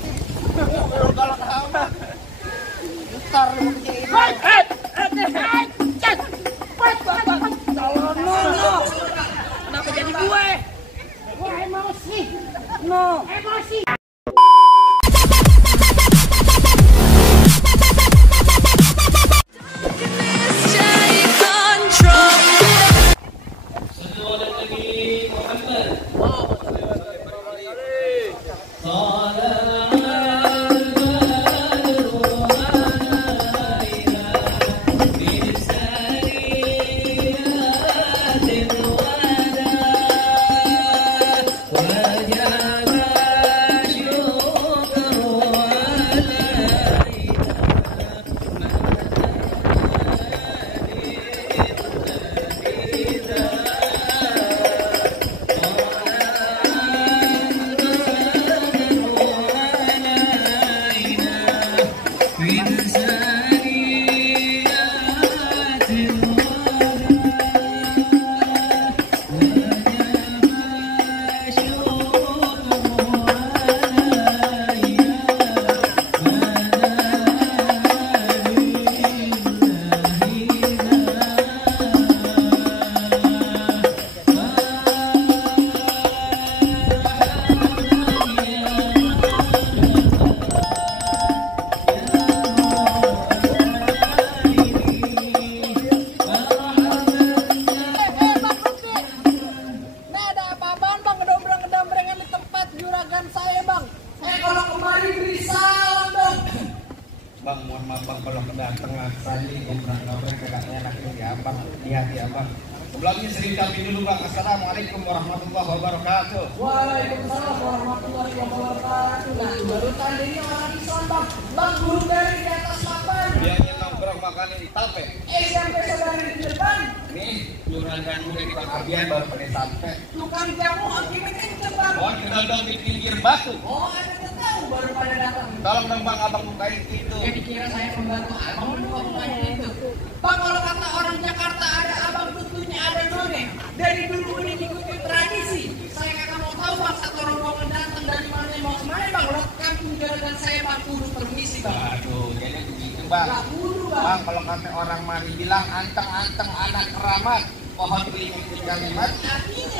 sih. Galak amat. Ntar lu Kenapa jadi gue? Gue emosi. No. Emosi. Bang, mohon maaf bang kalau kedatangan tadi ngobrol-ngobrol kagak enak ini abang, lihat ya bang. Sebelumnya sering kami dulu bang. Assalamualaikum warahmatullahi wabarakatuh. Waalaikumsalam warahmatullahi wabarakatuh. Nah, baru tadi ini orang Islam bang. Bang, guru dari di atas papan. Biarnya nongkrong makan di tape. Sampai saudari di depan. Nih, juragan muda di Bang Abian baru pada sampai. Tukang jamu akibat kenceng bang. Oh, kita dong di pinggir batu. Oh, ada tahu baru pada datang. Tolong dong bang abang bukain itu. Ya dikira saya pembantu abang bukain itu. Bang, kalau kata orang Jakarta ada abang tentunya ada none. Dari dulu ini diikuti tradisi. Saya kagak mau tahu bang satu rombongan datang dari mana mau kemana bang. Lewat kampung jalan saya bang kudu permisi bang. Aduh, jadi begitu bang. Gak kudu bang. Bang, kalau kata orang mari bilang anteng-anteng anak keramat, pohon beringin di kalimat.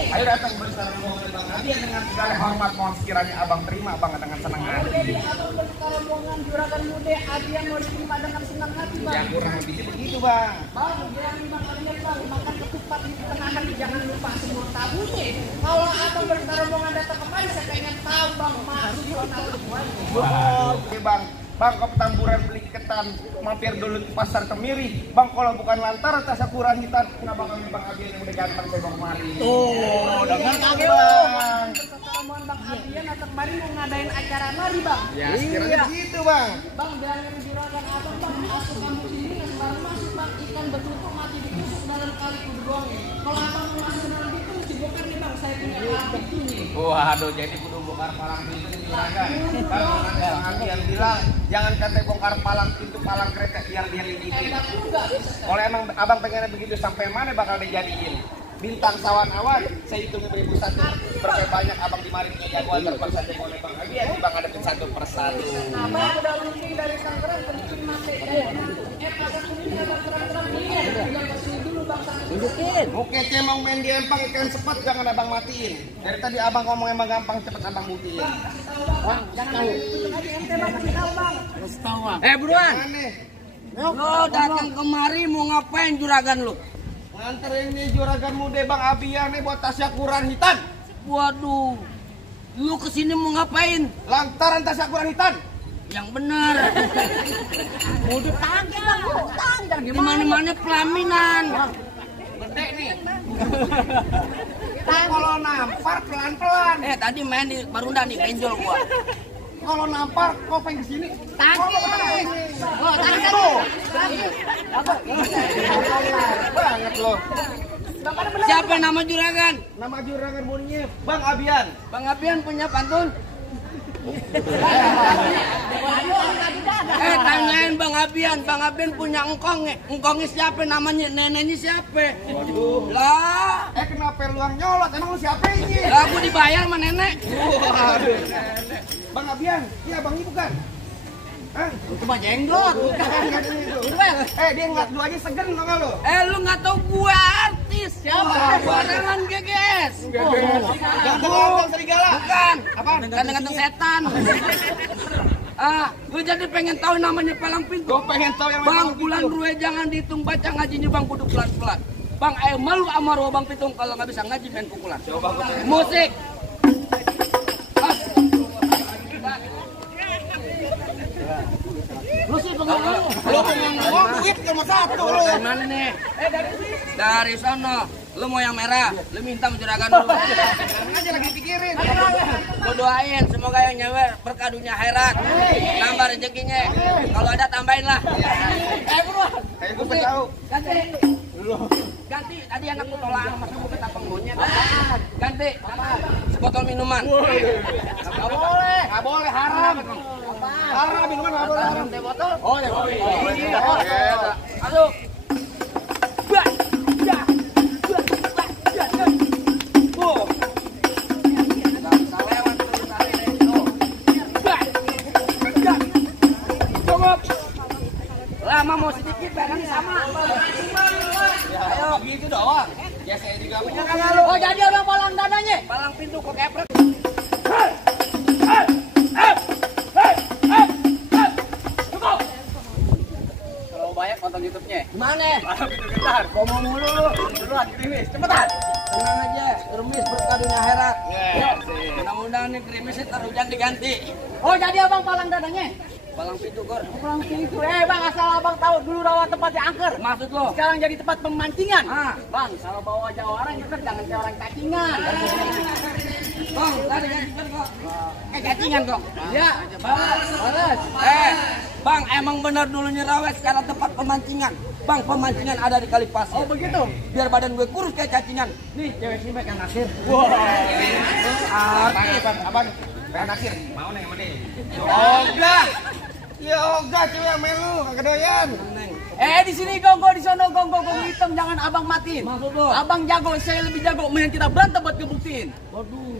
Ayo datang bersama rombongan Bang Abian dengan segala hormat, mohon sekiranya abang terima bang dengan senang hati. Jadi abang berrombongan juragan muda Abian mau diterima dengan senang hati bang. Yang kurang lebih begitu bang. Bang, bilang bang Abian bang makan ketupat di tengah hari jangan lupa semua tabunya. Kalau abang berrombongan datang kemari saya pengen tahu bang masuk atau semuanya. Oke bang. Bang, ke Petamburan beli ketan, mampir dulu ke pasar Kemiri. Bang, kalau bukan lantaran tas ukuran hitam, kenapa kami Bang Abian yang udah ganteng saya bang kemari? Oh, dengan bang. Pertemuan Bang Abian atau kemarin mau ngadain acara mari bang. Ya, sekiranya gitu bang. Bang, bilangin juragan abang bang masuk kamu sini kan baru masuk bang ikan betutuk mati ditusuk dalam kali kudu doangnya. Kalau abang mau masuk dalam itu mesti bongkar nih bang, saya punya alat itunya. Waduh, jadi kudu bongkar palang pintu nih juragan. Bang, nanti Bang Abian bilang jangan kata bongkar palang pintu palang kereta biar dia lidikin. Kalau emang abang pengennya begitu sampai mana bakal dijadiin? Bintang sawan awan, saya hitung 1001. Berapa banyak abang di mari punya jagoan terpaksa saja oleh Bang Abian, bang hadapin satu persatu. Nah, bang udah rugi dari Tangerang kencing mati. Pasar kuning ada terang-terang ini. Tinggal bersih dulu bang. Tunjukin. Oke, cemong main di empang ikan sepat jangan abang matiin. Dari tadi abang ngomong emang gampang cepet abang buktiin. Bang, jangan tunjuk aja ente bang kasih tahu bang. Kasih tahu bang. Buruan. Lo datang kemari mau ngapain juragan lu? Nganterin nih juragan muda Bang Abian nih buat tasya ukuran hitam. Waduh, lu kesini mau ngapain? Lantaran tasya ukuran hitam. Yang benar. Mau ditagih bang, tanggal Di mana-mana pelaminan. Gede nih. Kalau nampar pelan-pelan. Tadi main di Marunda nih, benjol gua. Kalau nampar kok pengen kesini. tagih. Oh, Banget loh. siapa nama juragan? Nama juragan bunyinya Bang Abian. Bang Abian punya pantun? Tanyain Bang Abian punya engkong. Engkongnya siapa namanya? Neneknya siapa? Waduh. Lah, Kenapa luang nyolot? Emang lu siapa ini? lah gua dibayar sama nenek. Waduh. Bang Abian, iya Bang Ibu kan? Hah? Itu mah jenggot. Dia ngeliat lu aja segen tau gak lu? Lu nggak tahu gue artis siapa? Barengan GGS. Ganteng serigala. Bukan. Apa? Ganteng-ganteng setan. Gue jadi pengen tahu namanya palang pintu. Gue pengen tahu yang Bang, bulan Rue jangan dihitung baca ngajinya Bang, kudu pelan-pelan. Bang, malu sama Rue Bang Pitung kalau nggak bisa ngaji main pukulan. Coba gue pengen. Musik. Lu sih pengen Lu pengen duit cuma satu lu. dari mana nih? Dari sono. Lu mau yang merah, lu minta juragan dulu. Sekarang aja lagi pikirin. Lu doain semoga yang nyewe berkah dunia akhirat. Tambah rezekinya. Kalau ada tambahin lah. Buruan. Kayak gue pengen tahu. Ganti. Ganti. Tadi anak lu tolak masa gue kata penghuninya. Ganti. Sebotol minuman. Nggak boleh. Nggak boleh, haram. Haram minuman nggak boleh haram. Teh botol. Oh ya. Aduh. Lama mau sedikit, barangnya sama. Ayo gitu doang. Ya saya juga punya kan lu. Oh jadi orang palang dadanya? Palang pintu kok keprek. Kalau banyak nonton YouTube-nya. Gimana? Bentar, ngomong mulu lu. Buruan krimis, cepetan. Tenang aja, gerimis berkah dunia akhirat. Ya, Mudah-mudahan nih gerimisnya terhujan diganti. Oh jadi abang palang dadanya? Palang pintu Gor. Palang pintu. Bang, asal abang tahu dulu rawa tempatnya angker. Maksud lo? Sekarang jadi tempat pemancingan. Bang, Kalau bawa Jawa orang itu jangan kayak orang cacingan. Bang, tadi cacingan kok. Cacingan kok. Ya, balas. Bang, emang benar dulunya Rawes sekarang tempat pemancingan. Bang, pemancingan ada di kali pasir. Oh begitu. Biar badan gue kurus kayak cacingan. Nih, cewek sini pengen naksir. Abang, pengen naksir. Mau nih sama dia. Yoga. Yoga cewek yang melu, kagak doyan. Di sini gonggo, di sono gonggo hitam, jangan abang matiin. Maksud lo? Abang jago, saya lebih jago. Mending kita berantem buat ngebuktiin. Waduh.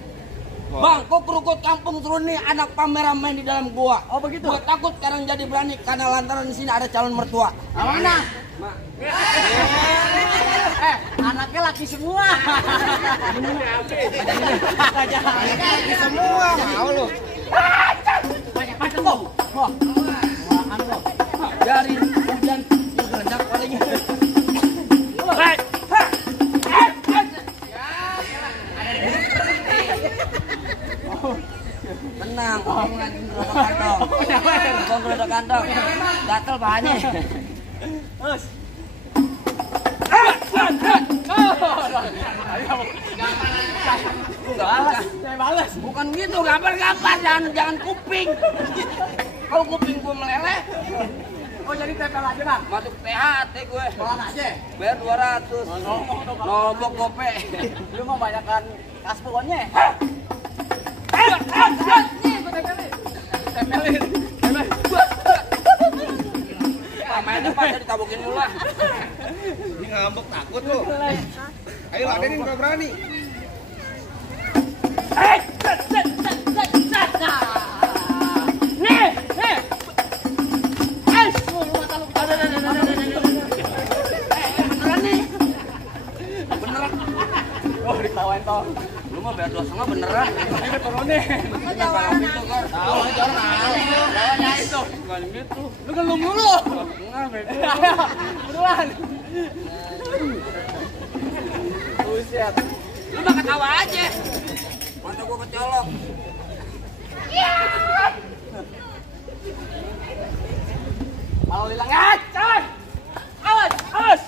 Bang, kok kerukut kampung turun nih anak pameran main di dalam gua. Oh begitu. Gua takut sekarang jadi berani karena lantaran di sini ada calon mertua. Mana? Anaknya laki semua. Laki semua, mau lu. Banyak macam kok. Wah, Dari hujan geledak palingnya. Tenang, ngomong lagi gerobak kantong. Ngomong gerobak kantong. Gatel bahannya. saya balas. Bukan gitu, gambar-gambar, jangan kuping. Kalau kuping gue meleleh, Oh jadi tempel aja bang. masuk THT gue. Pulang aja. Bayar 200. Nobok gope. Lu mau banyakkan kasponnya. Tempelin. Mainnya pas ditabukin dulu lah. Ini ngambek takut lu. Ayo ladenin kalau berani. Beneran nih. Beneran. Oh ditawain toh. Lu mah bayar 2,5 beneran. Ini turunnya. Makanya palang pintu Gor. Tahu aja orang tahu. Bawanya itu. Bukan gitu. Lu kan lu mulu. Enggak, bego. Beruan. Buset. Lu mah ketawa aja. Mata gua kecolok. Kalau hilang ya, coy. Awas, awas.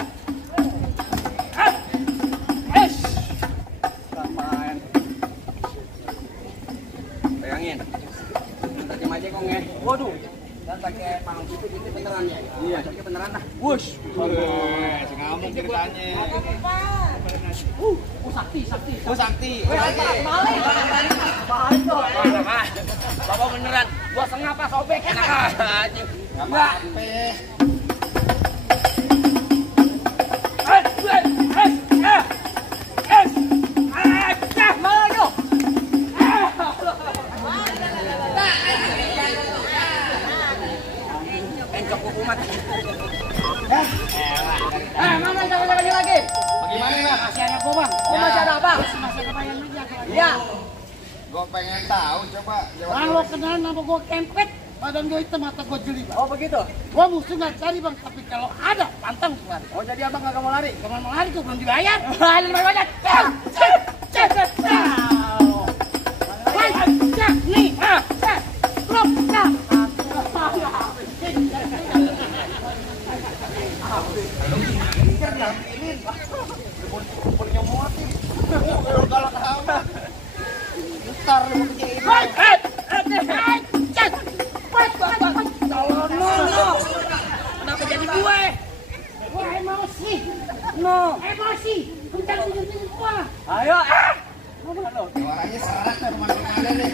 Pegangin. Pakai aja kong ya. Waduh. Dan pakai palang pintu gitu beneran ya. Iya. Pakai beneran dah. Wush. Si ngambek ceritanya. Sakti, sakti. Oh sakti. Balik. Balik tuh. Bapak beneran. 2,5 pas sobek. Enak aja. Enggak. amat. Mana jaga-jaga lagi? Bagaimana Mas? Masih ada gua bang. Oh, masih ada apa? Masih ada bayang aja. Iya. Gue pengen tahu, coba jawab. Bang, lo kenal nama gua Kempet, badan gua hitam, mata gua jeli bang. Oh, begitu. Gua musuh nggak cari bang, tapi kalau ada pantang keluar. Oh, jadi abang nggak mau lari? Kalau mau lari gua belum dibayar. Lumayan banyak. Nih, belum, Ntar lu kerjain. Kenapa jadi gue? Wah emosi, no, emosi, kencang gua. Ayo, Suaranya serak tuh kemana-mana nih.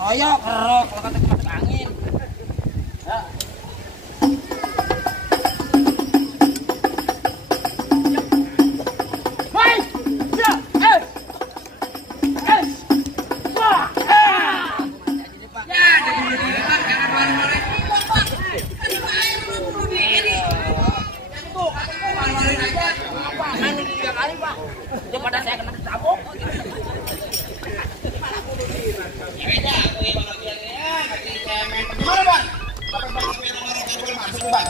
Royok, kerok, kalau kata masuk angin. Ya. Daripada saya kena ditabok. Gimana Bang? Sampai Bang Ipen orang boleh masuk Bang?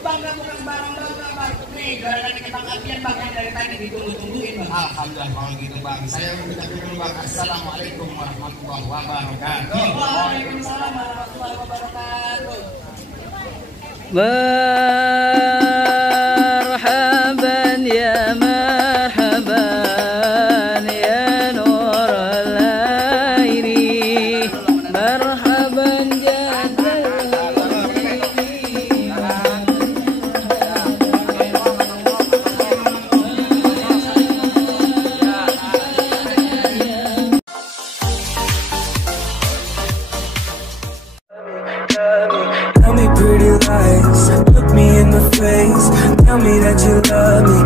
Bangga bukan sembarang bangga bang. Nih gara-gara kita apian bang yang dari tadi ditunggu-tungguin bang. Alhamdulillah kalau gitu Bang. Saya minta dulu Bang. Assalamualaikum warahmatullahi wabarakatuh. Waalaikumsalam warahmatullahi wabarakatuh. مرحبا يا مرحبا يا نور العين مرحبا Tell me pretty lies, look me in the face. Tell me that you love me,